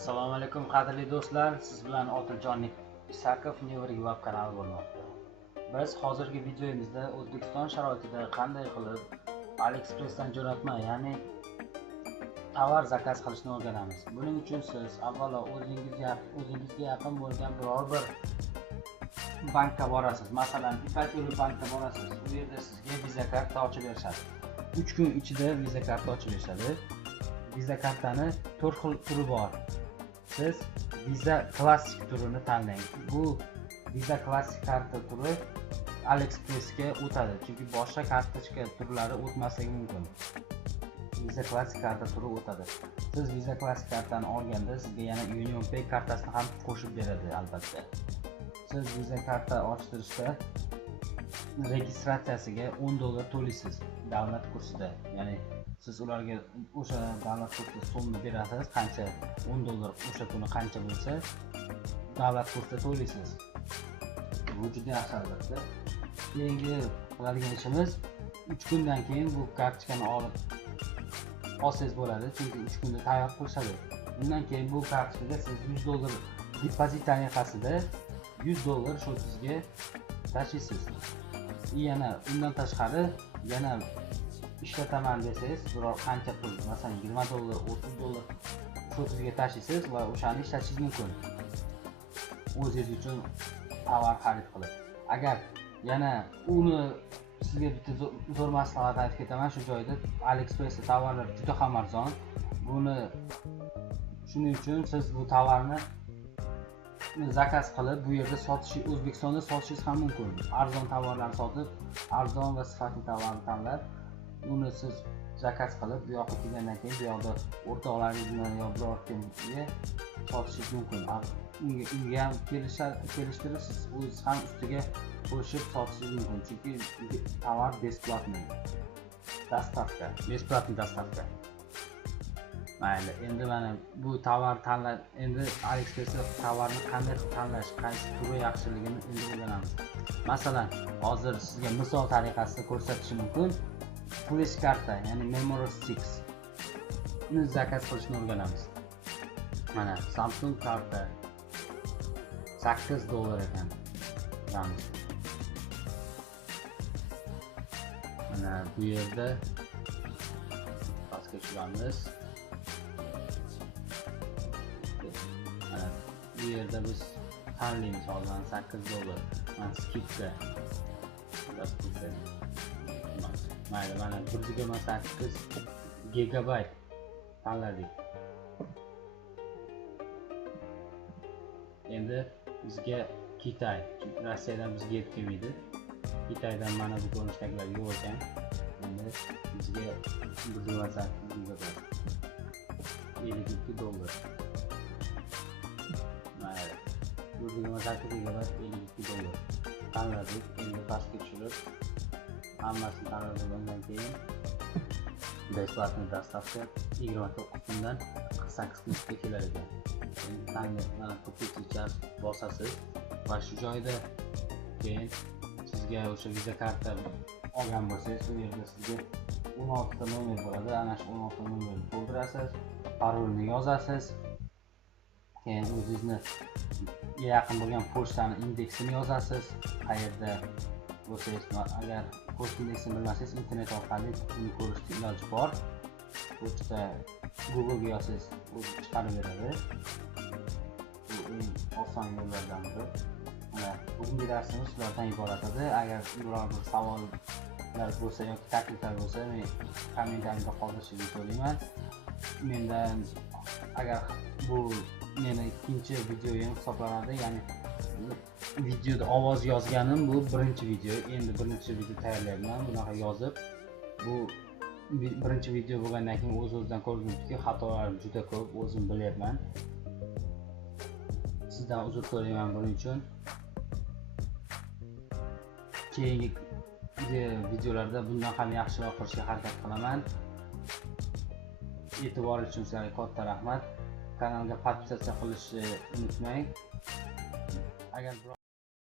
Assalomu alaykum qadrli do'stlar, siz bilan Odiljon Isakov Nevrik web kanali bo'lmoqda. Biz hozirgi videomizda O'zbekiston sharoitida qanday qilib AliExpressdan jo'natma, ya'ni tovar zakaz qilishni o'rganamiz. Buning uchun siz avvalo o'zingizga yaqin bo'lgan biror bir bankka borasiz. Masalan, Ipak Yo'li bankka borasiz. Bu yerda sizga Visa karta ochib berishadi. 3 kun ichida Visa karta ochib berishadi. Visa kartani 4 xil turi bor. Siz Visa Classic turini tanlang. Bu Visa Classic karta turi AliExpressga o'tadi, chunki boshqa kartochka turlari o'tmasligi mumkin. Visa Classic karta turi o'tadi. Siz Visa Classic kartani olganda sizga yana UnionPay kartasini ham qo'shib beradi albatta. Siz Visa karta ochtirishda registratsiyasiga $10 to'laysiz davlat kursida. Ya'ni siz ularga o'sha davlat kursida so'mni berasiz, qancha $10 o'sha kuni qancha bo'lsa davlat kursida to'laysiz. Bu juda yaxshi albatta. Keyingi qiladigan ishimiz 3 kundan keyin bu kartochkani olsangiz bo'ladi, chunki 3 kunda tayyor qilishadi. Undan keyin bu kartochkaga siz $100 depozit tariqasida $100 shu sizga tashlaysiz. Yana undan tashqari yana ishlataman desangiz, biror qancha pul, masalan $20, $30 shu sizga tashlaysiz va o'shani ishlatishingiz mumkin. O'zingiz uchun tovar xarid qilib. Agar yana uni sizga bitta zo'r maslahat aytib ketaman, shu joyda AliExpressda tovarlar juda ham arzon. Shuning uchun siz bu tovarni zakaz qilib bu yerda O'zbekistonda sotishingiz ham mumkin. Arzon tovarlarni sotib, arzon va sifatli tovarni tanlab, uni siz zakaz qilib bu yoqqa kelgandan keyin bu yoqda o'rtoqlaringizni yo biror kimga sotishingiz mumkin. Unga ham kelishtirib siz o'zingiz ham ustiga qo'shib sotishingiz mumkin, chunki tovar besplatniy dostavka. Mayli, endi mana bu tovar tanlab, endi AliExpressda tovarni qanday tanlash, qaysi turi yaxshiligini endi o'rganamiz. Masalan, hozir sizga misol tariqasida ko'rsatishim mumkin. Flash karta, ya'ni memory sticks ni zakaz qilishni o'rganamiz. Mana Samsung karta $8 ekan. Mana bu yerda pastga tushamiz. Bu yerda biz tanlaymiz hozir $8. Mana skipka. Mayli, mana 128 gigabayt tanladik. Endi bizga Xitoy, Rossiyadan bizga yetib kelmaydi. Xitoydan mana bu ko'rinishdagilar yo'q ekan. Endi bizga 128 gigabayt $52. Mayli, 128 gigabayt $52 tanladik. Endi pastga tushirib hammasini tanlab bo'lgandan keyin besplatniy dostavka 29 kundan 48 kunga kelar ekan. Endi mana ko'pchilikcha bosasiz va shu joyda keyin sizga o'sha Visa karta olgan bo'lsangiz, bu yerda sizga 16 ta nomer bo'ladi. Ana shu 16 ta nomerni to'ldirasiz, parolni yozasiz. Keyin o'zingizni yaqin bo'lgan pochtani indeksini yozasiz. Qayerda bo'lsangiz, agar pochta indeksini bilmasangiz, internet orqali uni ko'rishga iloji bor. Pochta Google'ga yozsangiz, o'zi chiqarib beradi. Bu eng oson yo'llardan biri. Mana bugungi darsimiz shulardan iborat edi. Agar biror bir savollar bo'lsa yoki takliflar bo'lsa, men kommentariyada qoldirishingizni so'rayman. Mendan agar bu meni ikkinchi videoyim hisoblanadi, ya'ni videoda ovoz yozganim bu birinchi video. Endi birinchi video tayyorlayman. Bunaqa yozib, bu birinchi video bo'lgandan keyin o'z-o'zidan ko'rdimki, xatolarim juda ko'p, o'zim bilyapman. Sizdan uzr so'rayman buning uchun. Keyingi videolarda bundan ham yaxshiroq qilishga harakat qilaman. E'tiboringiz uchun sizlarga katta rahmat. Kanalga podpisatsiya qilishni unutmang. Agar